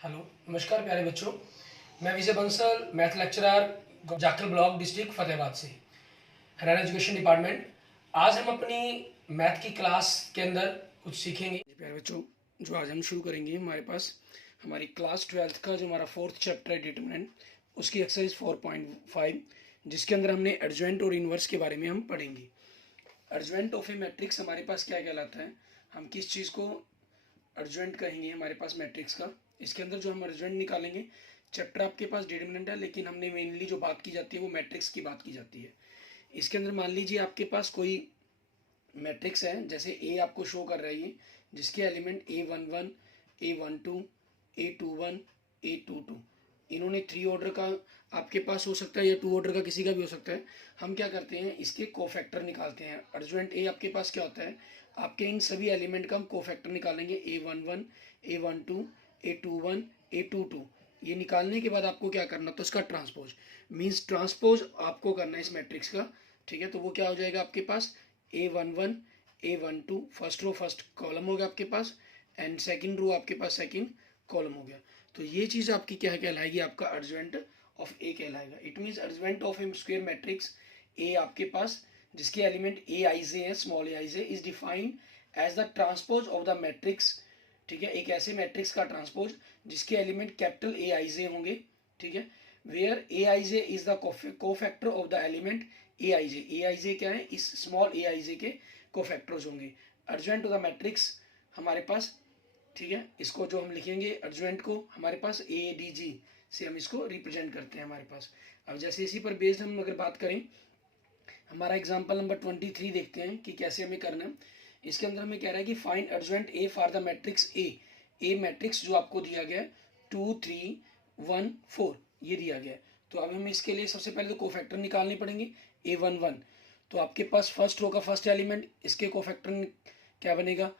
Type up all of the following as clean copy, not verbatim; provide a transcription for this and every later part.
Hello, नमस्कार प्यारे बच्चों। मैं Vijay Bansal, math lecturer, Jakhal block, district Fatehabad से, हरियाणा एजुकेशन डिपार्टमेंट। आज हम अपनी मैथ की क्लास के अंदर कुछ सीखेंगे। प्यारे बच्चों, जो आज हम शुरू करेंगे, हमारे पास हमारी क्लास 12th का जो हमारा 4th चैप्टर है डिटरमिनेंट, उसकी एक्सरसाइज 4.5, जिसके अंदर हमने एडजॉइंट और इन्वर्स के बारे में हम पढ़ेंगे। एडजॉइंट ऑफ ए मैट्रिक्स हमारे पास क्या कहलाता है, हम किस चीज़ को अर्जेंट कहेंगे हमारे पास मैट्रिक्स का। इसके अंदर जो हम अर्जेंट निकालेंगे, चैप्टर आपके पास डिटरमिनेंट है, लेकिन हमने मेनली जो बात की जाती है वो मैट्रिक्स की बात की जाती है। इसके अंदर मान लीजिए आपके पास कोई मैट्रिक्स है, जैसे ए आपको शो कर रही है, जिसके element A11, A12, A21, A22, इन्होंने 3 ऑर्डर का आपके पास हो सकता है या 2 ऑर्डर का किसी का भी हो सकता है। हम क्या करते हैं, इसके कोफैक्टर निकालते हैं। अर्जेंट ए आपके पास क्या होता है, आपके इन सभी एलिमेंट का हम कोफैक्टर निकालेंगे। A11, A12, A21, A22, ये निकालने के बाद आपको क्या करना, तो इसका ट्रांसपोज मीन्स ट्रांसपोज आपको करना है इस मैट्रिक्स का। ठीक है, तो वो क्या हो जाएगा आपके पास, A11, A12, first row first column हो गया आपके पास, एंड सेकंड रो आपके पास सेकंड कॉलम हो गया। तो ये चीज़ आपकी क्या कहलाएगी, आपका अर्जेंट ऑफ ए कहलाएगा। It means adjoint of a square matrix A आपके पास, जिसके एलिमेंट ए आई जे है, small a i j, is defined as the transpose of the matrix. ठीक है, एक ऐसे मैट्रिक्स का ट्रांसपोज जिसके एलिमेंट कैपिटल ए आई जे होंगे। ठीक है, where a i j is the cofactor of the element a i j. A i j क्या है, इस स्मॉल ए आई जे के कोफैक्टर्स होंगे। अर्जेंट ऑफ द मैट्रिक्स हमारे पास, ठीक है, इसको जो हम लिखेंगे अर्जेंट को, हमारे पास ए डी जी से हम इसको रिप्रेजेंट करते हैं हमारे पास। अब जैसे इसी पर बेस्ड हम अगर बात करें, हमारा एग्जाम्पल नंबर 23 देखते हैं कि कैसे हमें करना है। इसके अंदर हमें कह रहा है कि find urgent A for the matrix A. A matrix जो आपको दिया गया है 2, 3, 1, 4, ये दिया गया है। तो अब हमें इसके लिए सबसे पहले तो कोफैक्टर निकालने पड़ेंगे। A11, तो आपके पास फर्स्ट रो का फर्स्ट एलिमेंट, इसके कोफैक्टर क्या बनेगा,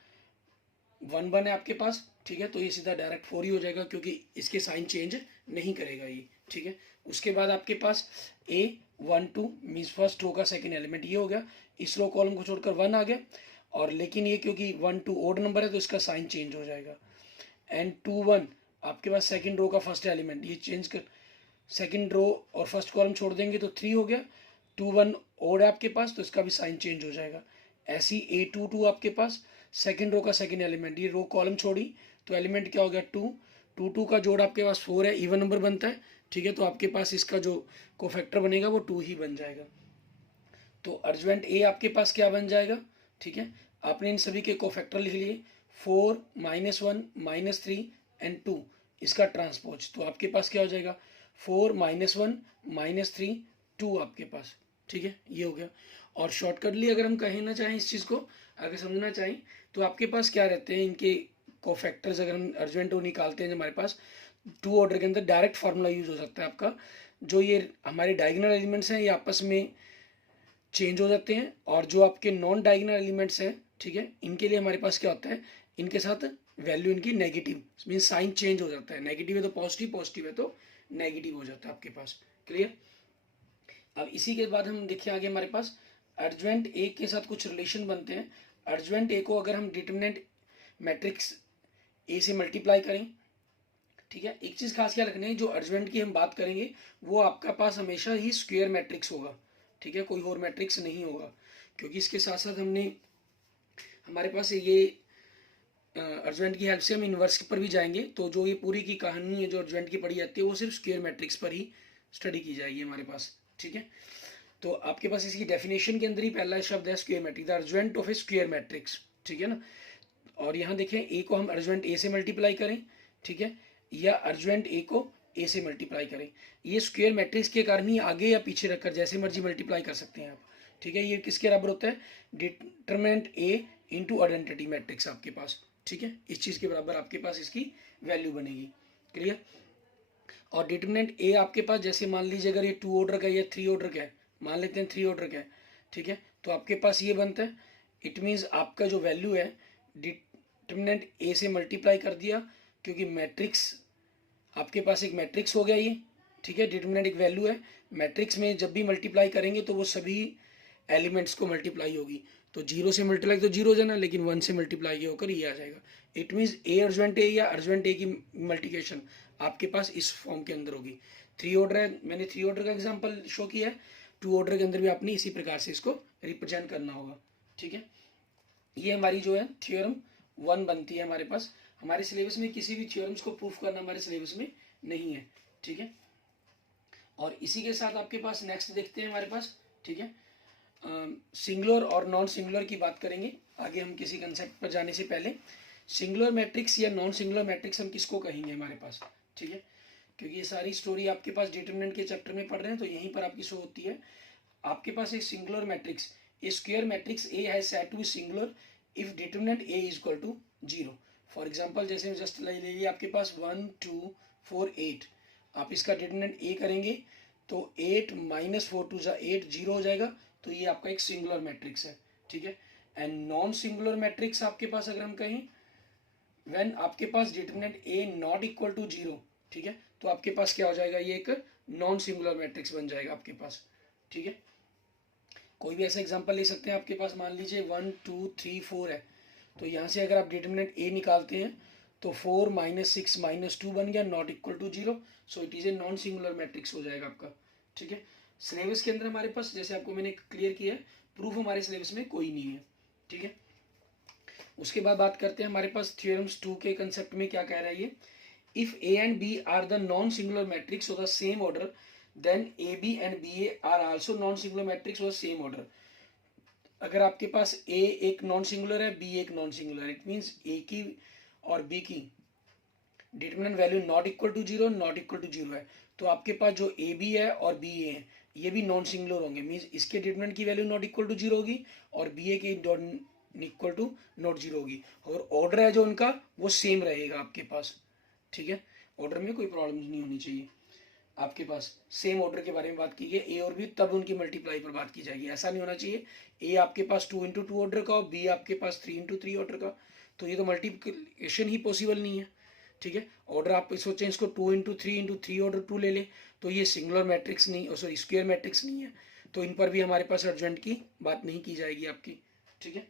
1 है आपके पास। ठीक है, तो ये सीधा डायरेक्ट 4 ही हो जाएगा, क्योंकि इसके साइन चेंज नहीं करेगा ये। ठीक है, उसके बाद आपके पास A12 मीन्स फर्स्ट रो का सेकंड एलिमेंट ये हो गया, इस रो कॉलम को छोड़कर 1 आ गया, और लेकिन ये क्योंकि 1, 2 ओड नंबर है तो इसका साइन चेंज हो जाएगा। एंड 2, 1 आपके पास सेकंड रो का फर्स्ट एलिमेंट, ये चेंज कर सेकंड रो और फर्स्ट कॉलम छोड़ देंगे तो 3 हो गया। 2, 1 ओड है आपके पास तो इसका भी साइन चेंज हो जाएगा। ऐसी A22 आपके पास सेकंड रो का सेकंड एलिमेंट, ये रो कॉलम छोड़ी तो एलिमेंट क्या हो गया 2, 2, 2 का जोड़ आपके पास 4 है, इवन नंबर बनता है। ठीक है, तो आपके पास इसका जो कोफैक्टर बनेगा वो 2 ही बन जाएगा। तो अर्जेंट ए आपके पास क्या बन जाएगा, ठीक है, आपने इन सभी के कोफैक्टर लिख लिए, 4, -1, -3 एंड 2, इसका ट्रांसपोज। तो आपके पास क्या हो जाएगा, 4, -1, -3, 2 आपके पास। ठीक है, ये हो गया। और शॉर्टकटली अगर हम कहें ना चाहें इस चीज़ को, अगर समझना चाहें, तो आपके पास क्या रहते हैं इनके कोफैक्टर्स, अगर हम अर्जेंट वो निकालते हैं हमारे पास 2 ऑर्डर के अंदर, डायरेक्ट फार्मूला यूज हो सकता है आपका। जो ये हमारे डायगोनल एलिमेंट्स हैं ये आपस में चेंज हो जाते हैं, और जो आपके नॉन डायगोनल एलिमेंट्स हैं, ठीक है, इनके लिए हमारे पास क्या होता है, इनके साथ वैल्यू इनकी नेगेटिव मीन साइन चेंज हो जाता है। नेगेटिव है तो पॉजिटिव, पॉजिटिव है तो नेगेटिव हो जाता है आपके पास। क्लियर। अब इसी के बाद हम देखिए आगे हमारे पास अर्जेंट ए के साथ कुछ रिलेशन बनते हैं। अर्जेंट ए को अगर हम डिटरमिनेंट मैट्रिक्स ए से मल्टीप्लाई करें, ठीक है, एक चीज़ खास क्या रखनी है, जो अर्जेंट की हम बात करेंगे वो आपका पास हमेशा ही स्क्वायर मैट्रिक्स होगा। ठीक है, कोई और मैट्रिक्स नहीं होगा, क्योंकि इसके साथ साथ हमने हमारे पास ये अर्जेंट की हेल्प से हम इन्वर्स पर भी जाएंगे। तो जो ये पूरी की कहानी है जो अर्जेंट की पढ़ी जाती है वो सिर्फ स्क्वायर मैट्रिक्स पर ही स्टडी की जाएगी हमारे पास। ठीक है, तो आपके पास इसकी डेफिनेशन के अंदर ही पहला शब्द है square matrix, the urgent of a square matrix. ठीक है ना, और यहाँ देखें ए को हम अर्जेंट ए से मल्टीप्लाई करें, ठीक है, या अर्जेंट ए को ए से मल्टीप्लाई करें, ये स्क्वायर मैट्रिक्स के कारण ही आगे या पीछे रखकर जैसे मर्जी मल्टीप्लाई कर सकते हैं आप। ठीक है, ये किसके बराबर होता है, determinant A into identity matrix आपके पास। ठीक है, इस चीज़ के बराबर आपके पास इसकी वैल्यू बनेगी। क्लियर। और डिटरमिनेंट ए आपके पास, जैसे मान लीजिए अगर ये 2 ऑर्डर का या 3 ऑर्डर का है, मान लेते हैं 3 ऑर्डर का है, ठीक है, तो आपके पास ये बनता है, इट मीन्स आपका जो वैल्यू है डिटरमिनेंट ए से मल्टीप्लाई कर दिया, क्योंकि मैट्रिक्स आपके पास एक मैट्रिक्स हो गया ये। ठीक है, डिटरमिनेंट एक वैल्यू है, मैट्रिक्स में जब भी मल्टीप्लाई करेंगे तो वो सभी एलिमेंट्स को मल्टीप्लाई होगी। तो 0 से मल्टीप्लाई तो 0 हो जाना, लेकिन 1 से मल्टीप्लाई होकर ये आ जाएगा। इट मीन्स ए अर्जेंट ए या अर्जेंट ए की मल्टीप्लिकेशन आपके पास इस फॉर्म के अंदर होगी। 3 ऑर्डर है, मैंने 3 ऑर्डर का एग्जाम्पल शो किया है, 2 ऑर्डर के अंदर भी आपने इसी प्रकार से इसको रिप्रेजेंट करना होगा। ठीक है, ये हमारी जो है थ्योरम 1 बनती है हमारे पास। हमारे सिलेबस में किसी भी थ्योरम्स को प्रूफ करना हमारे सिलेबस में नहीं है। ठीक है, और इसी के साथ आपके पास नेक्स्ट देखते हैं हमारे पास। ठीक है, सिंगुलर और नॉन सिंगुलर की बात करेंगे आगे हम किसी कंसेप्ट पर जाने से पहले। सिंगुलर मैट्रिक्स या नॉन सिंगुलर मैट्रिक्स हम किसको कहेंगे हमारे पास। ठीक है, क्योंकि ये सारी स्टोरी आपके पास डिटरमिनेंट के चैप्टर में पढ़ रहे हैं तो यहीं पर आपकी शो होती है। आपके पास एक singular matrix, a square matrix A has said to be singular if determinant A is equal to 0। For example जैसे जस्ट ले लीजिए आपके पास 1 2 4 8, आप इसका डिटरमिनेंट ए करेंगे तो 8 - 4 2 8 0 हो जाएगा, तो ये आपका एक सिंगुलर मैट्रिक्स है। ठीक है, एंड नॉन सिंगुलर मैट्रिक्स आपके पास अगर हम कहें व्हेन आपके पास determinant A not equal to 0, ठीक है, तो आपके पास क्या हो जाएगा, ये एक नॉन सिंगुलर मैट्रिक्स बन जाएगा आपके पास। ठीक है, कोई भी ऐसा एग्जांपल ले सकते हैं आपके पास, मान लीजिए 1 2 3 4 है, तो यहाँ से अगर आप डिटरमिनेंट ए निकालते हैं तो 4 - 6 - 2 बन गया, not equal to 0, so it is a non singular matrix हो जाएगा आपका। ठीक है, सिलेबस के अंदर हमारे पास जैसे आपको मैंने क्लियर किया है, प्रूफ हमारे सिलेबस में कोई नहीं है। ठीक है, उसके बाद बात करते हैं हमारे पास थ्योरम्स 2 के कंसेप्ट में क्या कह रहा है ये। If A and B are the non singular matrix of the same order then A B and B A are also non singular matrix of the same order. अगर आपके पास ए एक नॉन सिंगुलर है, B एक non singular है, it means A की और B की determinant value not equal to 0 not equal to 0 है, तो आपके पास जो ए बी है और बी ए है ये भी नॉन सिंगुलर होंगे। मीन्स इसके डिटरमिनेंट की वैल्यू नॉट इक्वल टू 0 होगी और बी ए की इक्वल टू नॉट 0 होगी, और ऑर्डर है जो उनका वो सेम रहेगा आपके पास। ठीक है, ऑर्डर में कोई प्रॉब्लम नहीं होनी चाहिए। आपके पास सेम ऑर्डर के बारे में बात की है, ए और बी तब उनकी मल्टीप्लाई पर बात की जाएगी। ऐसा नहीं होना चाहिए ए आपके पास 2 × 2 ऑर्डर का और बी आपके पास 3 × 3 ऑर्डर का, तो ये तो मल्टीप्लिकेशन ही पॉसिबल नहीं है। ठीक है, ऑर्डर आप सोचें इसको 2 × 3 × 3 ऑर्डर 2 ले ले, तो ये सिंगुलर मैट्रिक्स नहीं, सॉरी स्क्वायर मैट्रिक्स नहीं है, तो इन पर भी हमारे पास अर्जेंट की बात नहीं की जाएगी आपकी। ठीक है,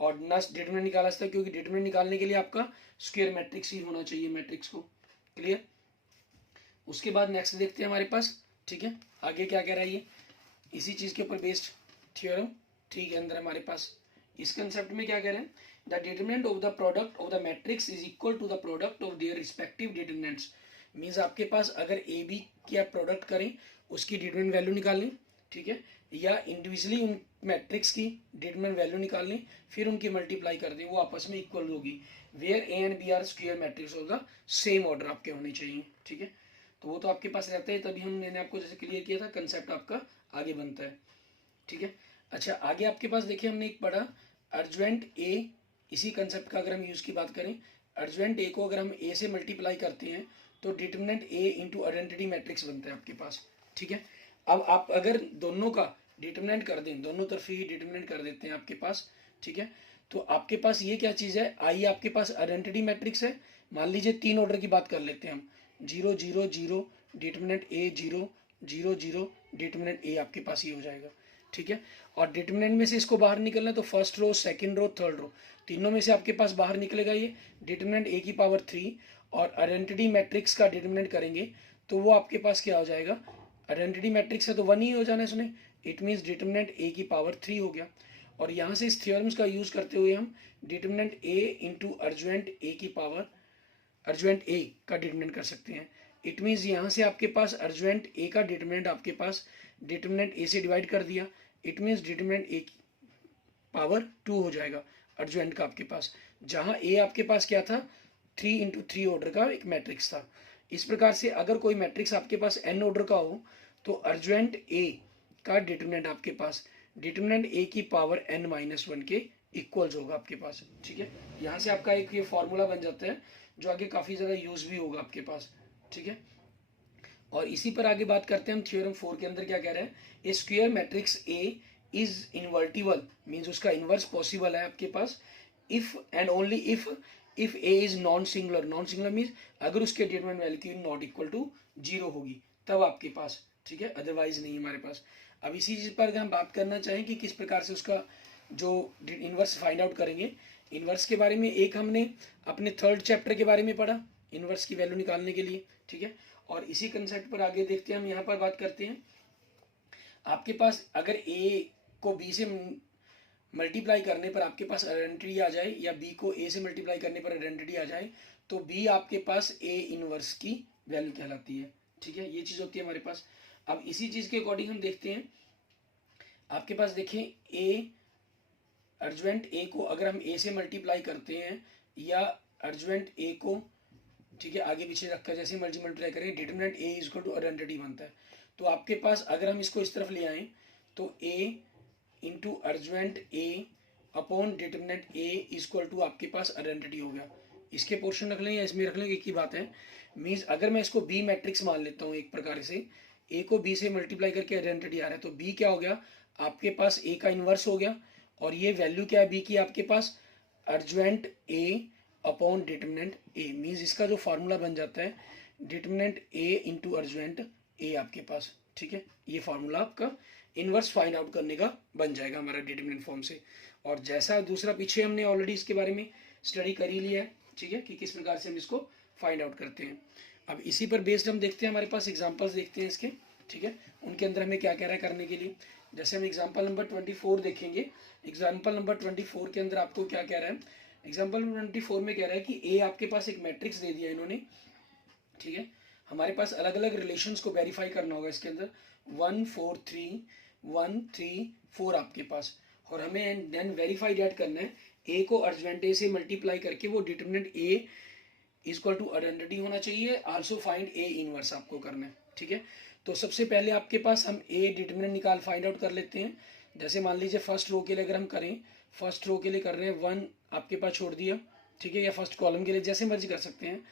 और न डिटरमिनेंट निकाला सकता, क्योंकि डिटरमिनेंट निकालने के लिए आपका स्क्वायर मैट्रिक्स ही होना चाहिए मैट्रिक्स को। क्लियर, उसके बाद नेक्स्ट देखते हैं हमारे पास। ठीक है, आगे क्या कह रहा है ये, इसी चीज़ के ऊपर बेस्ड थ्योरम। ठीक है, अंदर हमारे पास इस कंसेप्ट में क्या कह रहे हैं, the determinant of the product of the matrix is equal to the product of their respective determinants. Means आपके पास अगर ए बी की आप प्रोडक्ट करें, उसकी डिटरमिनेंट वैल्यू निकालनी, ठीक है, या इंडिविजुअली उन मैट्रिक्स की डिटरमिनेंट वैल्यू निकालनी, फिर उनकी मल्टीप्लाई कर दें, वो आपस में इक्वल होगी। Where A and B are square matrix of the same order आपके होने चाहिए। ठीक है, तो वो तो आपके पास रहता है, तभी मैंने आपको जैसे क्लियर किया था, कंसेप्ट आपका आगे बनता है। ठीक है, अच्छा आगे आपके पास देखिए हमने एक पढ़ा अर्जेंट ए, इसी कंसेप्ट का अगर हम यूज़ की बात करें, अर्जेंट ए को अगर हम ए से मल्टीप्लाई करते हैं तो determinant A into identity matrix बनता है आपके पास। ठीक है, अब आप अगर दोनों का डिटरमिनेंट कर दें, दोनों तरफ ही डिटरमिनेंट कर देते हैं आपके पास। ठीक है, तो आपके पास ये क्या चीज़ है, आई आपके पास आइडेंटिटी मैट्रिक्स है। मान लीजिए 3 ऑर्डर की बात कर लेते हैं हम, 0 0 0 डिटरमिनेंट ए 0 0 0 डिटरमिनेंट ए आपके पास ही हो जाएगा। ठीक है, और डिटरमिनेंट में से इसको बाहर निकलना है तो first row, second row, third row, तीनों में से आपके पास बाहर निकलेगा ये डिटरमिनेंट ए की पावर 3, और आइडेंटिटी मैट्रिक्स का डिटरमिनेंट करेंगे तो वो आपके पास क्या हो जाएगा, आइडेंटिटी मैट्रिक्स है तो 1 ही हो जाना है इसमें, इट मीन्स डिटरमिनेंट ए की पावर 3 हो गया। और यहाँ से इस थ्योरम्स का यूज़ करते हुए हम डिटरमिनेंट ए इंटू अर्जेंट ए की पावर अर्जेंट ए का डिटरमिनेंट कर सकते हैं। इट मीन्स यहाँ से आपके पास अर्जेंट ए का डिटरमिनेंट आपके पास डिटरमिनेंट ए से डिवाइड कर दिया, इट मीन्स डिटरमिनेंट ए की पावर 2 हो जाएगा अर्जेंट का आपके पास, जहाँ ए आपके पास क्या था, 3 × 3 ऑर्डर का एक मैट्रिक्स था। इस प्रकार से अगर कोई मैट्रिक्स आपके पास n ऑर्डर का हो तो अर्जेंट ए का डिटरमिनेंट आपके पास डिटरमिनेंट ए की पावर n-1 के इक्वल्स होगा आपके पास। ठीक है, यहाँ से आपका एक ये फॉर्मूला बन जाता है जो आगे काफ़ी ज़्यादा यूज भी होगा आपके पास। ठीक है, और इसी पर आगे बात करते हैं हम थ्योरम 4 के अंदर क्या कह रहे हैं, a square matrix A is invertible, means उसका इन्वर्स पॉसिबल है आपके पास, if and only if A is non singular. Non singular means अगर उसके डिटरमिनेंट वैल्यू की नॉट इक्वल टू 0 होगी तब आपके पास। ठीक है, अदरवाइज नहीं हमारे पास। अब इसी चीज़ पर अगर हम बात करना चाहें कि किस प्रकार से उसका जो इन्वर्स फाइंड आउट करेंगे। इन्वर्स के बारे में एक हमने अपने थर्ड चैप्टर के बारे में पढ़ा इन्वर्स की वैल्यू निकालने के लिए, ठीक है। और इसी कंसेप्ट पर आगे देखते हैं, हम यहाँ पर बात करते हैं। आपके पास अगर ए को बी से मल्टीप्लाई करने पर आपके पास आइडेंटिटी आ जाए, या बी को ए से मल्टीप्लाई करने पर आइडेंटिटी आ जाए, तो बी आपके पास ए इनवर्स की वैल्यू कहलाती है, ठीक है। ये चीज़ होती है हमारे पास। अब इसी चीज़ के अकॉर्डिंग हम देखते हैं, आपके पास देखें ए अर्जुवेंट ए को अगर हम ए से मल्टीप्लाई करते हैं, या अर्जुवेंट ए को, ठीक है, आगे पीछे रखकर जैसे मर्जी मल्टीप्लाई करें, determinant A is equal to identity बनता है। तो आपके पास अगर हम इसको इस तरफ ले आए तो A into adjoint A upon determinant A is equal to आपके पास आइडेंटिटी हो गया। इसके पोर्शन रख लें या इसमें रख लें, एक ही बात है। मीन्स अगर मैं इसको बी मैट्रिक्स मान लेता हूँ एक प्रकार से, ए को बी से मल्टीप्लाई करके आइडेंटिटी आ रहा है, तो बी क्या हो गया आपके पास ए का इन्वर्स हो गया। और ये वैल्यू क्या है बी की आपके पास, अर्जुवेंट A upon determinant A. Means इसका जो फार्मूला बन जाता है डिटरमिनेंट ए इंटू अर्जुवेंट ए आपके पास, ठीक है। ये फार्मूला आपका इन्वर्स फाइंड आउट करने का बन जाएगा हमारा डिटरमिनेंट फॉर्म से। और जैसा दूसरा पीछे हमने ऑलरेडी इसके बारे में स्टडी कर ही लिया है, ठीक है, कि किस प्रकार से हम इसको फाइंड आउट करते हैं। अब इसी पर बेस्ड हम देखते हैं, हमारे पास एग्जांपल्स देखते हैं इसके, ठीक है, उनके अंदर हमें क्या कह रहा है करने के लिए। जैसे हम एग्जांपल नंबर 24 देखेंगे। एग्जांपल नंबर 24 के अंदर आपको क्या कह रहा है, एग्जांपल 24 में कह रहा है कि ए आपके पास एक मैट्रिक्स दे दिया इन्होंने, ठीक है। हमारे पास अलग अलग रिलेशंस को वेरीफाई करना होगा इसके अंदर, 1 4 3 1 3 4 आपके पास। और हमें देन वेरीफाई डेट करना है, ए को अर्जुवेंट ए से मल्टीप्लाई करके वो determinant A equal to identity होना चाहिए। आल्सो फाइंड ए इनवर्स आपको करना है, ठीक है। तो सबसे पहले आपके पास हम ए डिटरमिनेंट निकाल फाइंड आउट कर लेते हैं। जैसे मान लीजिए फर्स्ट रो के लिए अगर हम करें, फर्स्ट रो के लिए कर रहे हैं 1 आपके पास छोड़ दिया, ठीक है, या फर्स्ट कॉलम के लिए जैसे मर्जी कर सकते हैं।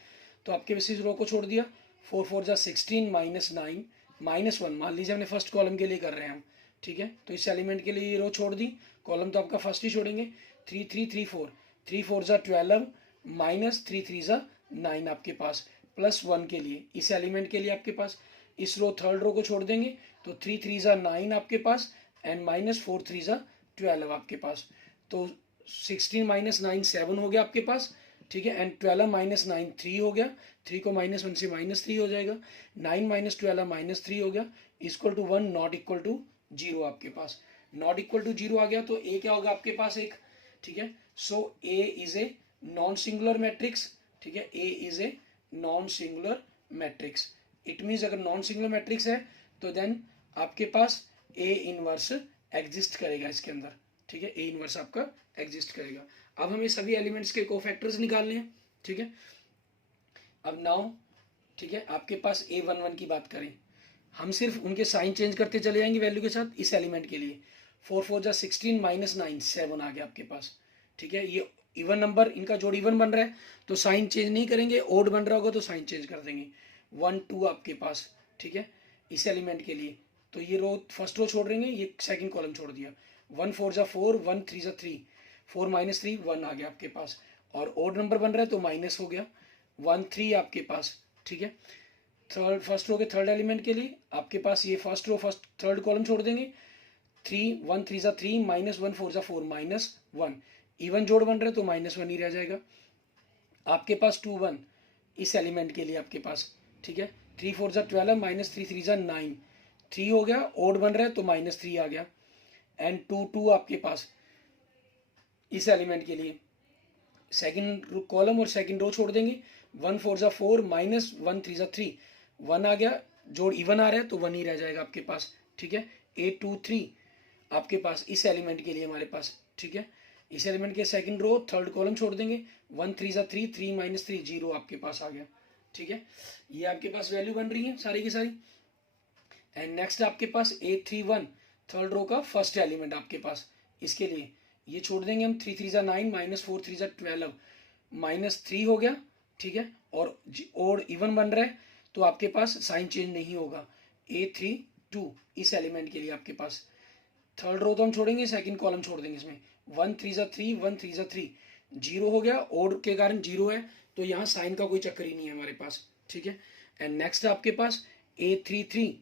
तो आपके पास इस रो को छोड़ दिया, 4 4 जा 16 माइनस 9 माइनस 1, मान लीजिए हमने फर्स्ट कॉलम के लिए कर रहे हैं हम, ठीक है। तो इस एलिमेंट के लिए ये रो छोड़ दी, कॉलम तो आपका फर्स्ट ही छोड़ेंगे। 3 3 3 4, 3 4 जा 12 माइनस 3 3 जा 9 आपके पास, प्लस 1 के लिए इस एलिमेंट के लिए आपके पास इस रो थर्ड रो को छोड़ देंगे, तो 3 3 जा 9 आपके पास एंड माइनस 4 3 जा 12 आपके पास। तो 16 माइनस 9 7 हो गया आपके पास, ठीक है, एंड 12 माइनस 9 3 हो गया, 3 को माइनस 1 से माइनस 3 हो जाएगा, 9 माइनस 12 माइनस 3 हो गया, equal to 1 not equal to 0 आपके पास। नॉट इक्वल टू 0 आ गया तो ए क्या होगा आपके पास एक, ठीक है। So A is a non singular matrix, ठीक है, A is a non singular matrix. It means अगर नॉन सिंगुलर मैट्रिक्स है तो देन आपके पास ए इनवर्स एग्जिस्ट करेगा इसके अंदर, ठीक है, ए इनवर्स आपका एग्जिस्ट करेगा। अब हमें सभी एलिमेंट्स के कोफैक्टर्स निकालने हैं, ठीक है। अब नाउ, ठीक है, आपके पास A11 की बात करें, हम सिर्फ उनके साइन चेंज करते चले जाएंगे वैल्यू के साथ। इस एलिमेंट के लिए 4 4 जा 16 माइनस 9 7 आ गया आपके पास, ठीक है। ये इवन नंबर, इनका जोड़ इवन बन रहा है तो साइन चेंज नहीं करेंगे, ओड बन रहा होगा तो साइन चेंज कर देंगे। 1 2 आपके पास, ठीक है, इस एलिमेंट के लिए। तो ये रो फर्स्ट रो छोड़ देंगे, ये सेकंड कॉलम छोड़ दिया। 1 4 जा 4 1 3 जा 3, 4 माइनस 3 1 आ गया आपके पास, और ओड नंबर बन रहा है तो माइनस हो गया 1 3 आपके पास, ठीक है। थर्ड फर्स्ट रो के थर्ड एलिमेंट के लिए आपके पास ये first row first third column छोड़ देंगे, 3 1 3 जा 3 माइनस 1 4 जा 4 माइनस 1, इवन जोड़ बन रहा है तो माइनस 1 ही रह जाएगा आपके पास। 2 1 इस एलिमेंट के लिए आपके पास, ठीक है। 3 4 जा 12 माइनस 3 3 जा 9, 3 हो गया, ओड बन रहा है तो माइनस 3 आ गया, एंड 2 2 आपके पास इस एलिमेंट के लिए। सेकंड कॉलम और सेकंड रो छोड़ देंगे, 1 4 जा 4 माइनस 1 3 जा 3, 1 आ गया, जोड़ इवन आ रहा है तो 1 ही रह जाएगा आपके पास, ठीक है। 8 2 3 आपके पास इस एलिमेंट के लिए हमारे पास, ठीक है। इस एलिमेंट के सेकंड रो थर्ड कॉलम छोड़ देंगे, 1 3 जा 3 3 माइनस 3 0 आपके पास आ गया, ठीक है। ये आपके पास वैल्यू बन रही है सारी की सारी। एंड नेक्स्ट आपके पास A31 थर्ड रो का फर्स्ट एलिमेंट आपके पास, इसके लिए ये छोड़ देंगे हम, 3 3 जा 9 माइनस 4 3 जा 12 माइनस 3 हो गया, ठीक है, और इवन बन रहा है तो आपके पास साइन चेंज नहीं होगा। A32 इस एलिमेंट के लिए आपके पास थर्ड रो तो हम छोड़ेंगे, सेकंड कॉलम छोड़ देंगे इसमें, 1 3 जा 3 1 3 जा 3 0 हो गया, और के कारण 0 है तो यहाँ साइन का कोई चक्कर ही नहीं है हमारे पास, ठीक है। एंड नेक्स्ट आपके पास A33,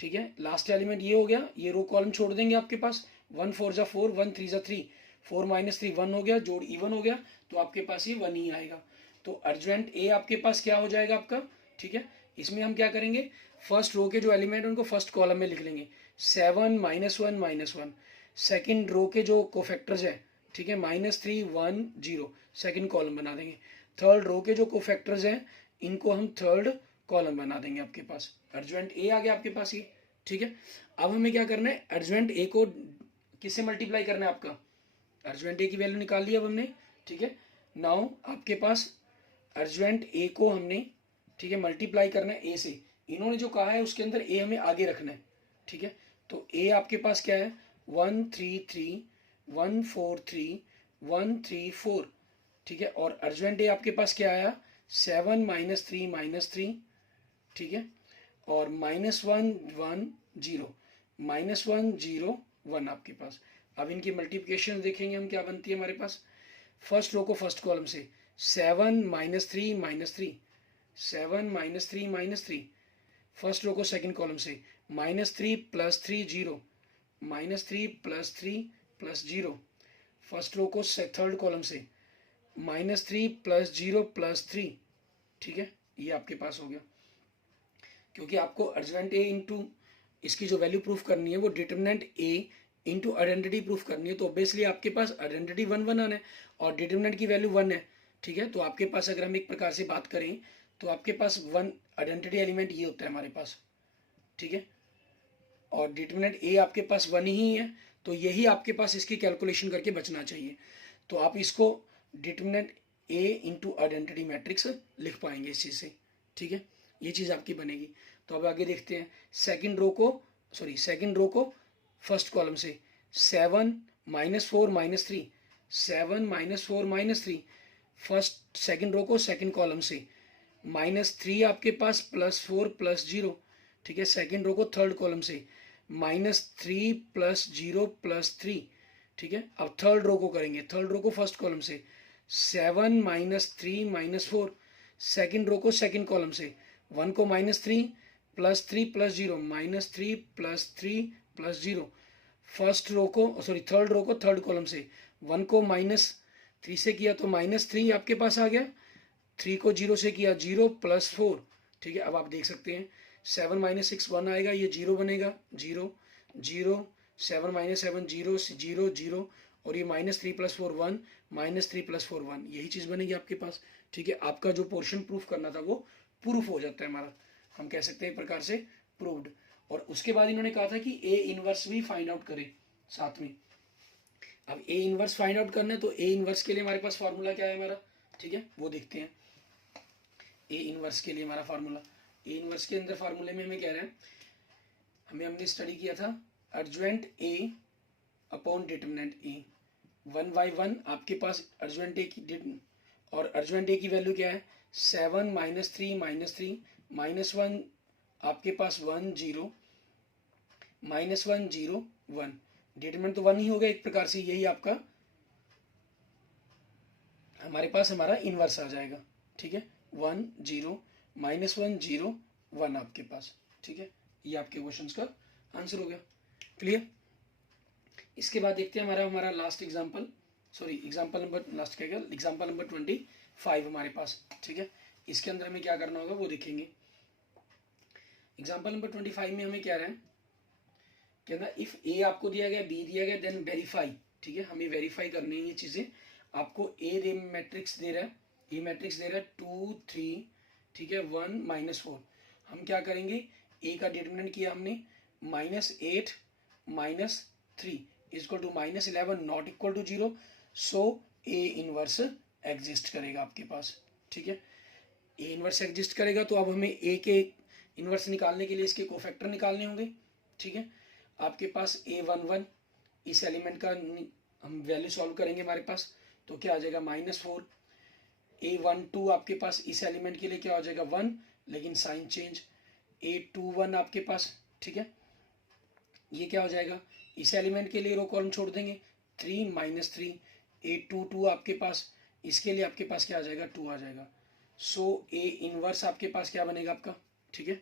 ठीक है, लास्ट एलिमेंट ये हो गया, ये रो कॉलम छोड़ देंगे आपके पास, 1 4 जा 4, 1 3 जा 3, 4 माइनस 3 1 हो गया, जोड़ इवन हो गया, तो आपके पास ये 1 ही आएगा। तो अर्जेंट ए आपके पास क्या हो जाएगा आपका, ठीक है। इसमें हम क्या करेंगे, फर्स्ट रो के जो एलिमेंट है उनको फर्स्ट कॉलम में लिख लेंगे, 7 -1 -1। सेकेंड रो के जो कोफैक्टर्स है, ठीक है, -3 1 0, सेकेंड कॉलम बना देंगे। थर्ड रो के जो कोफैक्टर्स हैं इनको हम थर्ड कॉलम बना देंगे। आपके पास अर्जेंट ए आ गया आपके पास ये, ठीक है। अब हमें क्या करना है, अर्जेंट ए को किससे मल्टीप्लाई करना है, आपका अर्जेंट ए की वैल्यू निकाल ली अब हमने, ठीक है। नाउ आपके पास अर्जेंट ए को हमने, ठीक है, मल्टीप्लाई करना है ए से। इन्होंने जो कहा है उसके अंदर ए हमें आगे रखना है, ठीक है। तो ए आपके पास क्या है, 1 3 3 1 4 3 1 3 4, ठीक है। और अर्जेंट ए आपके पास क्या आया, 7 -3 -3, ठीक है। और -1 1 0 -1 0 1 आपके पास। अब इनकी मल्टीप्लिकेशन देखेंगे हम क्या बनती है हमारे पास। फर्स्ट रो को फर्स्ट कॉलम से, 7 -3 -3, 7 -3 -3। फर्स्ट रो को सेकंड कॉलम से, -3 + 3 0, -3 + 3 + 0। फर्स्ट रो को थर्ड कॉलम से, -3 + 0 + 3, ठीक है। ये आपके पास हो गया। क्योंकि आपको अर्जेंट ए इंटू इसकी जो वैल्यू प्रूफ करनी है वो डिटर्मिनेंट ए इंटू आइडेंटिटी प्रूफ करनी है, तो ऑब्वियसली आपके पास आइडेंटिटी 1 1 आना है और डिटर्मिनेंट की वैल्यू 1 है, ठीक है। तो आपके पास अगर हम एक प्रकार से बात करें तो आपके पास 1 आइडेंटिटी एलिमेंट ये होता है हमारे पास, ठीक है। और डिटर्मिनेंट ए आपके पास 1 ही है, तो यही आपके पास इसकी कैलकुलेशन करके बचना चाहिए। तो आप इसको डिटर्मिनेंट ए इंटू आइडेंटिटी मैट्रिक्स लिख पाएंगे इस चीज़ से, ठीक है। ये चीज़ आपकी बनेगी। तो अब आगे देखते हैं, सेकंड रो को फर्स्ट कॉलम से, 7 -4 -3, 7 -4 -3। फर्स्ट सेकंड रो को सेकंड कॉलम से, -3 आपके पास +4 + 0, ठीक है। सेकंड रो को थर्ड कॉलम से, -3 + 0 + 3, ठीक है। अब थर्ड रो को करेंगे, थर्ड रो को फर्स्ट कॉलम से, 7 -3 -4। सेकंड रो को सेकंड कॉलम से, 1 को -3 + 3 + 0, -3 + 3 + 0। फर्स्ट रो को थर्ड रो को थर्ड कॉलम से, 1 को -3 से किया तो -3 आपके पास आ गया, 3 को 0 से किया 0 + 4, ठीक है। अब आप देख सकते हैं 7 - 6 1 आएगा, ये 0 बनेगा, 0 0, 7 - 7 0 0 0, और ये -3 + 4 1, -3 + 4 1, यही चीज़ बनेगी आपके पास, ठीक है। आपका जो पोर्शन प्रूफ करना था वो प्रूफ हो जाता है हमारा, हम कह सकते हैं एक प्रकार से प्रूव्ड। और उसके बाद इन्होंने कहा था कि ए इनवर्स भी फाइंड आउट करें साथ में। अब ए इनवर्स फाइंड आउट करना है तो ए इनवर्स के लिए हमारे पास फार्मूला क्या है हमारा, ठीक है, वो देखते हैं। ए इनवर्स के लिए हमारा फार्मूला, ए इनवर्स के अंदर फार्मूले में हमें कह रहे हैं, हमने स्टडी किया था अर्जेंट ए अपॉन डिटर्मिनेंट ए, 1/1 आपके पास अर्जेंट ए की, और अर्जेंट ए की वैल्यू क्या है, 7 -3 -3, -1 आपके पास 1 0, -1 0 1। डिटरमिनेंट तो 1 ही हो गया एक प्रकार से, यही आपका हमारे पास हमारा इनवर्स आ जाएगा, ठीक है। 1 0 -1 0 1 आपके पास, ठीक है। ये आपके क्वेश्चंस का आंसर हो गया, क्लियर। इसके बाद देखते हैं हमारा last example, example number last क्या गया, एग्जाम्पल नंबर 25 हमारे पास, ठीक है। इसके अंदर हमें क्या करना होगा वो देखेंगे। एग्जाम्पल नंबर 25 में हमें क्या रहा है, कहना इफ ए आपको दिया गया, बी दिया गया, देन वेरीफाई, ठीक है। हमें वेरीफाई करनी है ये चीज़ें। आपको ए मैट्रिक्स दे रहा है, ए मैट्रिक्स दे रहा है 2 3, ठीक है, 1 -4। हम क्या करेंगे, ए का डिटरमिनेंट किया हमने -8 -3 equal to -11 not equal to 0, so A inverse exist करेगा आपके पास, ठीक है। ए इनवर्स एग्जिस्ट करेगा तो अब हमें ए के इनवर्स निकालने के लिए इसके कोफैक्टर निकालने होंगे, ठीक है। आपके पास A11 इस एलिमेंट का हम वैल्यू सॉल्व करेंगे हमारे पास, तो क्या आ जाएगा -4। A12 आपके पास इस एलिमेंट के लिए क्या हो जाएगा 1, लेकिन साइन चेंज। A21 आपके पास, ठीक है, ये क्या हो जाएगा, इस एलिमेंट के लिए रो कॉलम छोड़ देंगे 3 -3। A22 आपके पास, इसके लिए आपके पास क्या आ जाएगा 2 आ जाएगा। सो ए इनवर्स आपके पास क्या बनेगा आपका, ठीक है,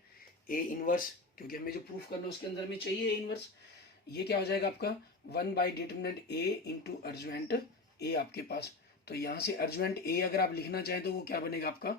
ए इनवर्स, क्योंकि हमें जो प्रूफ करना है उसके अंदर में चाहिए ए इनवर्स। ये क्या हो जाएगा आपका 1 बाई डिटर्मिनेंट ए इंटू अर्जुएंट ए आपके पास। तो यहाँ से अर्जुएंट ए अगर आप लिखना चाहें तो वो क्या बनेगा आपका,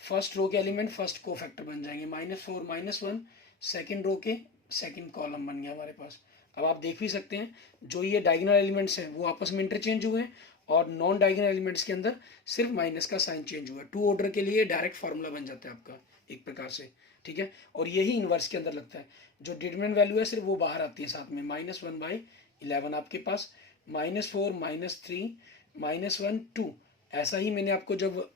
फर्स्ट रो के एलिमेंट फर्स्ट कोफैक्टर बन जाएंगे, -4 -1, सेकेंड रो के सेकेंड कॉलम बन गया हमारे पास। अब आप देख भी सकते हैं जो ये डायगोनल एलिमेंट्स हैं वो आपस में इंटरचेंज हुए हैं और नॉन डायगोनल एलिमेंट्स के अंदर सिर्फ माइनस का साइन चेंज हुआ है। 2 ऑर्डर के लिए डायरेक्ट फार्मूला बन जाता है आपका एक प्रकार से, ठीक है। और यही इन्वर्स के अंदर लगता है, जो डिटरमिनेंट वैल्यू है सिर्फ वो बाहर आती है साथ में, -1/11 आपके पास, -4 -3 -1 2। ऐसा ही मैंने आपको जब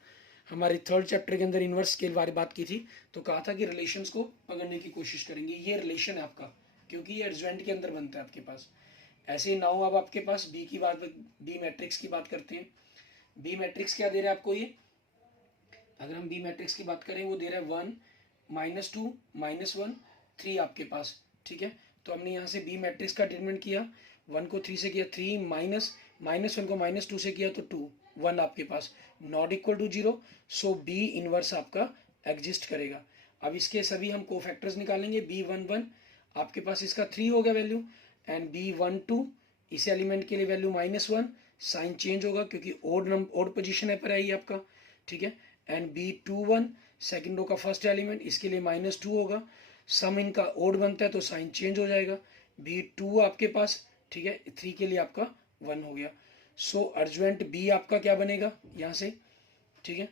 हमारे थर्ड चैप्टर के अंदर इन्वर्स के बारे में बात की थी तो कहा था कि रिलेशंस को पकड़ने की कोशिश करेंगे। ये रिलेशन है आपका क्योंकि ये अर्जुएंट के अंदर बनता है आपके पास। ऐसे ही नाउ अब आपके पास बी मैट्रिक्स की बात करते हैं। बी मैट्रिक्स क्या दे रहा है आपको ये, अगर हम बी मैट्रिक्स की बात करें वो दे रहा है 1 -2 -1 3 आपके पास, ठीक है। तो हमने यहाँ से बी मैट्रिक्स का डिटरमिनेंट किया, 1 को 3 से किया 3, -1 को -2 से किया तो 2, 1 आपके पास not equal to 0, so B inverse आपका एग्जिस्ट करेगा। अब इसके सभी हम कोफैक्टर्स निकालेंगे, B11 आपके पास इसका 3 हो गया वैल्यू, एंड B12 इस एलिमेंट के लिए वैल्यू -1, साइन चेंज होगा क्योंकि ओड पोजीशन है पर है ये आपका, ठीक है। एंड B21 सेकेंड रो का फर्स्ट एलिमेंट, इसके लिए -2 होगा, सम इनका ओड बनता है तो साइन चेंज हो जाएगा। B2 आपके पास, ठीक है, 3 के लिए आपका 1 हो गया। सो अर्जुएंट बी आपका क्या बनेगा यहाँ से, ठीक है,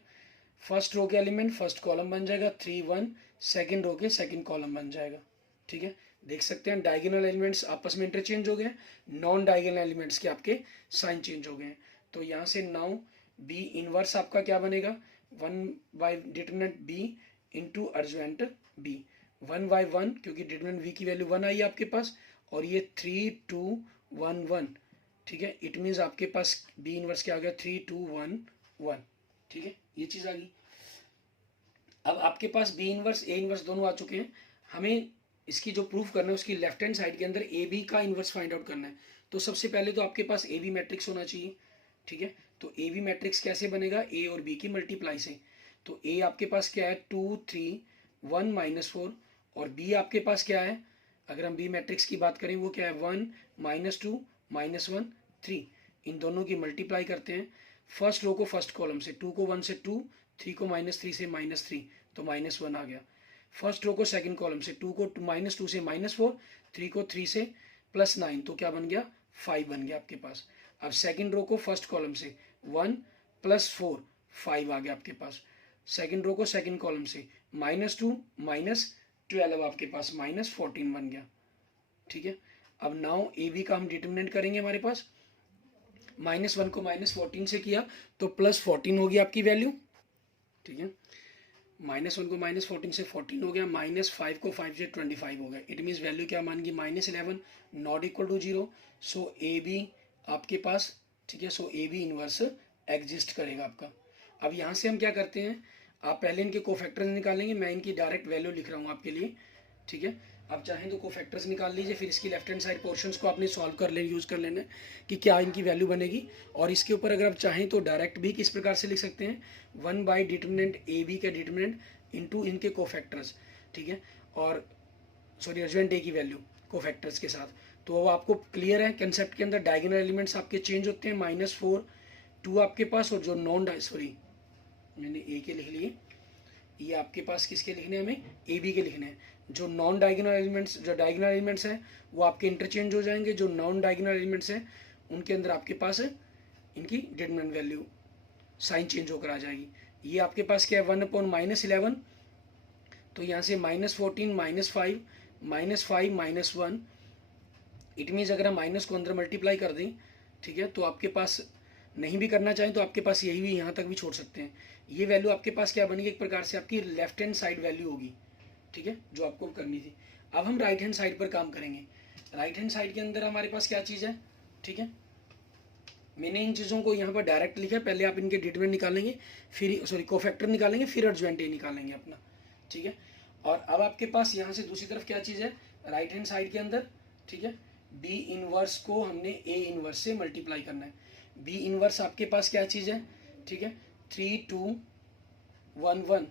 फर्स्ट रो के एलिमेंट फर्स्ट कॉलम बन जाएगा, 3 1, सेकेंड रो के सेकेंड कॉलम बन जाएगा, ठीक है। देख सकते हैं डायगोनल एलिमेंट्स आपस में इंटरचेंज हो गए, नॉन डायगोनल एलिमेंट्स के आपके साइन चेंज हो गए हैं। तो यहाँ से नाउ बी इनवर्स आपका क्या बनेगा, 1 by determinant B into adjoint B, 1 by 1 क्योंकि डिटरमिनेंट वी की वैल्यू 1 आई है आपके पास, और ये 3 2 1 1, ठीक है। इट मीन्स आपके पास बी इनवर्स क्या आ गया 3 2 1 1, ठीक है, ये चीज़ आ गई। अब आपके पास बी इनवर्स ए इनवर्स दोनों आ चुके हैं, हमें इसकी जो प्रूफ करना है उसकी लेफ्ट हैंड साइड के अंदर ए बी का इनवर्स फाइंड आउट करना है। तो सबसे पहले तो आपके पास ए बी मैट्रिक्स होना चाहिए, ठीक है। तो ए बी मैट्रिक्स कैसे बनेगा, ए और बी की मल्टीप्लाई से। तो ए आपके पास क्या है 2 3 1 -4, और बी आपके पास क्या है, अगर हम बी मैट्रिक्स की बात करें वो क्या है 1 -2 -1 3, इन दोनों की मल्टीप्लाई करते हैं, फर्स्ट रो को फर्स्ट कॉलम से, 2 को 1 से 2, 3 को -3 से -3 तो -1 आ गया। फर्स्ट रो को सेकंड कॉलम से, 2 को -2 से -4, 3 को 3 से +9 तो क्या बन गया 5 बन गया आपके पास। अब सेकंड रो को फर्स्ट कॉलम से 1 + 4 5 आ गया आपके पास। सेकंड रो को सेकंड कॉलम से -2 -12 आपके पास -14 बन गया, ठीक है। अब नाउ ए बी का हम डिटरमिनेंट करेंगे, हमारे पास -1 को -14 से किया तो +14 होगी आपकी वैल्यू, ठीक है। -1 को -14 से 14 हो गया, -5 को 5 से 25 हो गया। इट मीन्स वैल्यू क्या मान गई -11 not equal to 0, so A B आपके पास, ठीक है। So A B inverse exist करेगा आपका। अब यहाँ से हम क्या करते हैं, आप पहले इनके कोफैक्टर्स निकालेंगे, मैं इनकी डायरेक्ट वैल्यू लिख रहा हूँ आपके लिए, ठीक है। आप चाहें तो कोफैक्टर्स निकाल लीजिए, फिर इसकी लेफ्ट हैंड साइड पोर्शंस को आपने सॉल्व कर यूज़ कर लेना है कि क्या इनकी वैल्यू बनेगी। और इसके ऊपर अगर आप चाहें तो डायरेक्ट भी किस प्रकार से लिख सकते हैं, 1 बाई डिटरमिनेंट ए बी का डिटरमिनेंट इंटू इनके कोफैक्टर्स, ठीक है, और सॉरी अर्जुएंट ए की वैल्यू कोफैक्टर्स के साथ। तो वो आपको क्लियर है कंसेप्ट के अंदर, डायगोनल एलिमेंट्स आपके चेंज होते हैं, -4 2 आपके पास, और जो सॉरी मैंने ए के लिख लिए, ये आपके पास किसके लिखने हैं, हमें ए बी के लिखने हैं। जो नॉन डायगोनल एलिमेंट्स, जो डायगोनल एलिमेंट्स हैं वो आपके इंटरचेंज हो जाएंगे, जो नॉन डायगोनल एलिमेंट्स हैं उनके अंदर आपके पास इनकी डिटरमिनेंट वैल्यू साइन चेंज होकर आ जाएगी। ये आपके पास क्या है 1/-11, तो यहाँ से -14 -5 -5 -1, इट मीन्स अगर हम माइनस को अंदर मल्टीप्लाई कर दें, ठीक है, तो आपके पास नहीं भी करना चाहें तो आपके पास यही भी यहाँ तक भी छोड़ सकते हैं। ये वैल्यू आपके पास क्या बनेगी, एक प्रकार से आपकी लेफ्ट हैंड साइड वैल्यू होगी, ठीक है, जो आपको करनी थी। अब हम राइट हैंड साइड पर काम करेंगे। राइट हैंड साइड के अंदर हमारे पास क्या चीज़ है, ठीक है, मैंने इन चीज़ों को यहाँ पर डायरेक्ट लिखा है। पहले आप इनके डिटरमिनेंट निकालेंगे, फिर सॉरी कोफैक्टर निकालेंगे, फिर अर्जुएंट ए निकालेंगे अपना, ठीक है। और अब आपके पास यहाँ से दूसरी तरफ क्या चीज़ है, राइट हैंड साइड के अंदर, ठीक है, बी इनवर्स को हमने ए इनवर्स से मल्टीप्लाई करना है। बी इनवर्स आपके पास क्या चीज़ है, ठीक है, 3 2 1 1,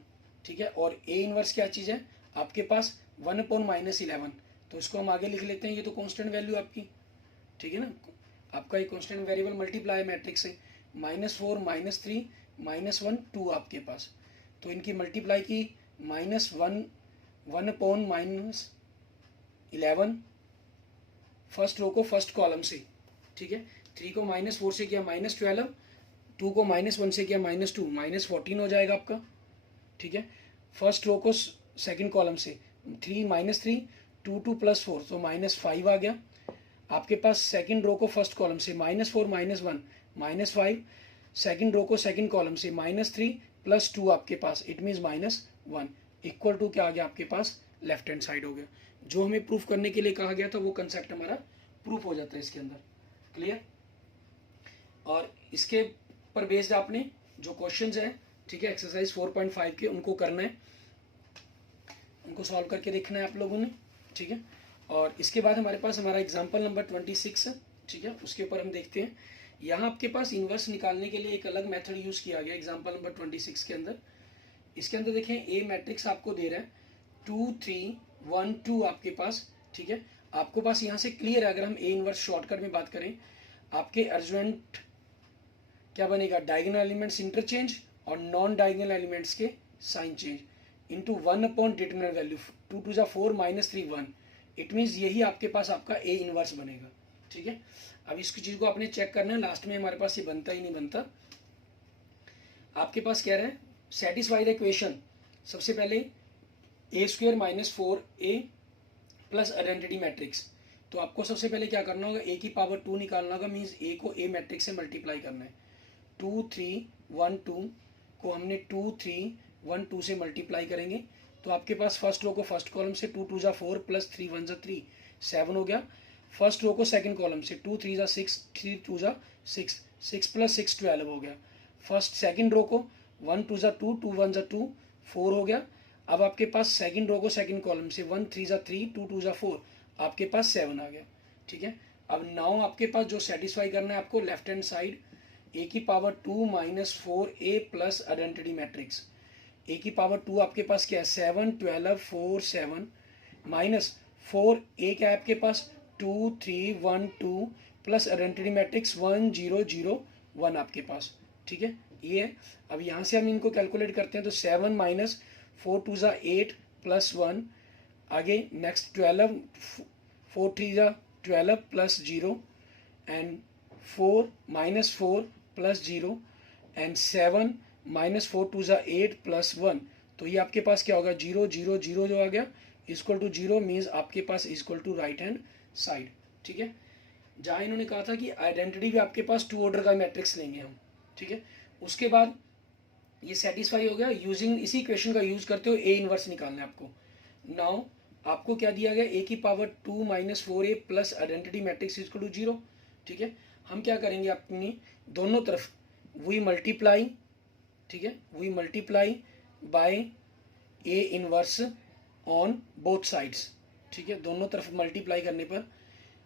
ठीक है, और ए इनवर्स क्या चीज़ है आपके पास 1/-11, तो इसको हम आगे लिख लेते हैं, ये तो कांस्टेंट वैल्यू आपकी, ठीक है ना, आपका ये कांस्टेंट वेरिएबल मल्टीप्लाई मैट्रिक्स है, -4 -3 -1 2 आपके पास, तो इनकी मल्टीप्लाई की -1 1 अपॉन -11 फर्स्ट रो को फर्स्ट कॉलम से, ठीक है, 3 को -4 से किया -12, 2 को -1 से किया -2 -14 हो जाएगा आपका, ठीक है, फर्स्ट रो को सेकंड कॉलम से 3 -3 2 2 +4 तो -5 आ गया आपके पास, सेकंड रो को फर्स्ट कॉलम से -4 -1 -5, सेकंड रो को सेकंड कॉलम से -3 +2 आपके पास, इट मीन्स -1 इक्वल टू क्या आ गया आपके पास, लेफ्ट हैंड साइड हो गया। जो हमें प्रूफ करने के लिए कहा गया था वो कंसेप्ट हमारा प्रूफ हो जाता है इसके अंदर, क्लियर। और इसके पर बेस्ड आपने जो क्वेश्चंस हैं, ठीक है, एक्सरसाइज 4.5 के, उनको करना है, उनको सॉल्व करके देखना है आप लोगों ने, ठीक है। और इसके बाद हमारे पास हमारा एग्जाम्पल नंबर 26 है, ठीक है, उसके ऊपर हम देखते हैं। यहाँ आपके पास इन्वर्स निकालने के लिए एक अलग मेथड यूज़ किया गया एग्जाम्पल नंबर 26 के अंदर। इसके अंदर देखें, ए मैट्रिक्स आपको दे रहा है 2 3 1 2 आपके पास, ठीक है, आपको पास यहाँ से क्लियर है। अगर हम ए इन्वर्स शॉर्टकट में बात करें, आपके अर्जेंट क्या बनेगा, डायगोनल एलिमेंट्स इंटरचेंज और नॉन डायगोनल एलिमेंट्स के sign change into 1 upon determinant value 2 2 = 4 -3 1, it means यही आपके पास आपका ए इनवर्स बनेगा, ठीक है। अब इसकी चीज़ को आपने चेक करना है, लास्ट में हमारे पास ये बनता ही नहीं बनता। आपके पास क्या रहा है, सेटिस्फाई द इक्वेशन, सबसे पहले a² - 4a plus identity matrix, तो आपको सबसे पहले क्या करना होगा, a की पावर 2 निकालना होगा, मीन्स a को a मैट्रिक्स से मल्टीप्लाई करना है। 2 3 1 2 को हमने 2 3 1 2 से मल्टीप्लाई करेंगे, तो आपके पास फर्स्ट रो को फर्स्ट कॉलम से 2 2 = 4 + 3 1 = 3 7 हो गया। फर्स्ट रो को सेकंड कॉलम से 2 3 = 6 3 2 = 6 6 + 6 12 हो गया। फर्स्ट सेकंड रो को 1 2 = 2 2 1 = 2 4 हो गया। अब आपके पास सेकंड रो को सेकंड कॉलम से 1 3 = 3 2 2 = 4 आपके पास 7 आ गया, ठीक है। अब नाउ आपके पास जो सेटिस्फाई करना है आपको, लेफ्ट हैंड साइड a की power 2 - 4a plus identity matrix, a की पावर 2 आपके पास क्या है, 7 12 4 7 माइनस 4 a क्या है आपके पास 2 3 1 2 प्लस आइडेंटिटी मैट्रिक्स 1 0 0 1 आपके पास, ठीक है, ये है। अब यहाँ से हम इनको कैलकुलेट करते हैं, तो 7 - 4 2 = 8 + 1, आगे नेक्स्ट 12 4 3 = 12 + 0 एंड 4 - 4 + 0 एंड 7 - 4 2 = 8 + 1, तो ये आपके पास क्या होगा 0 0 0 जो आ गया इक्वल टू 0 मीन्स आपके पास equal to right hand side, ठीक है। जहाँ इन्होंने कहा था कि आइडेंटिटी भी आपके पास 2 ऑर्डर का मैट्रिक्स लेंगे हम, ठीक है। उसके बाद ये सेटिस्फाई हो गया, यूजिंग इसी इक्वेशन का यूज करते हो ए इनवर्स निकालना है आपको। नाउ आपको क्या दिया गया, a की power 2 - 4a plus identity matrix equal to 0, ठीक है। हम क्या करेंगे, अपनी दोनों तरफ वी मल्टीप्लाई, ठीक है, we multiply by A inverse on both sides, ठीक है। दोनों तरफ मल्टीप्लाई करने पर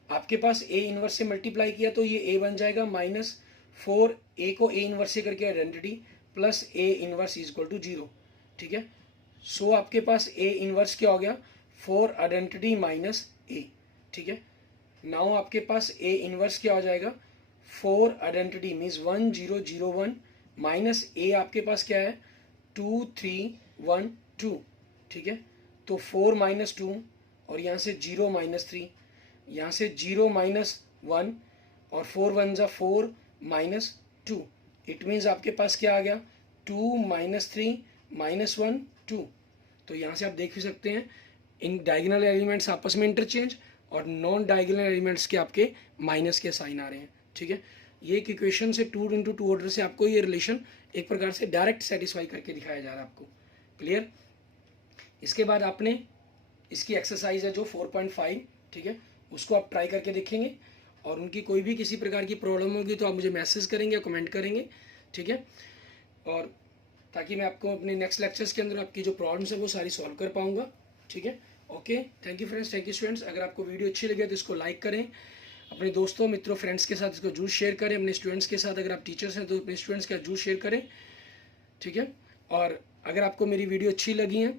आपके पास ए इनवर्स से मल्टीप्लाई किया तो ये ए बन जाएगा -4 a को ए इनवर्स से करके identity plus A inverse equal to 0, ठीक है। सो आपके पास ए इनवर्स क्या हो गया 4 आइडेंटिटी माइनस ए, ठीक है। नाउ आपके पास ए इनवर्स क्या हो जाएगा 4 आइडेंटिटी मीन्स 1 0 0 1 माइनस ए आपके पास क्या है 2 3 1 2, ठीक है। तो 4 - 2 और यहाँ से 0 - 3, यहाँ से 0 - 1 और 4 1 = 4 - 2, इट मीन्स आपके पास क्या आ गया 2 - 3 - 1 2। तो यहाँ से आप देख भी सकते हैं इन डायगोनल एलिमेंट्स आपस में इंटरचेंज और नॉन डायगोनल एलिमेंट्स के आपके माइनस के साइन आ रहे हैं, ठीक है। ये एक इक्वेशन से 2 × 2 ऑर्डर से आपको ये रिलेशन एक प्रकार से डायरेक्ट सेटिस्फाई करके दिखाया जा रहा है आपको, क्लियर। इसके बाद आपने इसकी एक्सरसाइज है जो 4.5, ठीक है, उसको आप ट्राई करके देखेंगे और उनकी कोई भी किसी प्रकार की प्रॉब्लम होगी तो आप मुझे मैसेज करेंगे या कमेंट करेंगे, ठीक है। और ताकि मैं आपको अपने नेक्स्ट लेक्चर्स के अंदर आपकी जो प्रॉब्लम्स है वो सारी सॉल्व कर पाऊंगा, ठीक है। Okay, thank you friends, thank you students. अगर आपको वीडियो अच्छी लगे तो इसको लाइक करें, अपने दोस्तों मित्रों फ्रेंड्स के साथ इसको जरूर शेयर करें, अपने स्टूडेंट्स के साथ, अगर आप टीचर्स हैं तो अपने स्टूडेंट्स के साथ जरूर शेयर करें, ठीक है। और अगर आपको मेरी वीडियो अच्छी लगी है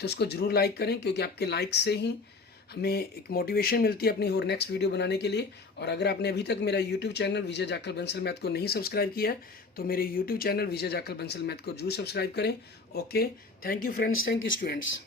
तो इसको ज़रूर लाइक करें, क्योंकि आपके लाइक से ही हमें एक मोटिवेशन मिलती है अपनी और नेक्स्ट वीडियो बनाने के लिए। और अगर आपने अभी तक मेरा यूट्यूब चैनल विजय जाखल बंसल मैथ को नहीं सब्सक्राइब किया है तो मेरे यूट्यूब चैनल विजय जाखल बंसल मैथ को जरूर सब्सक्राइब करें। Okay, thank you friends, thank you students.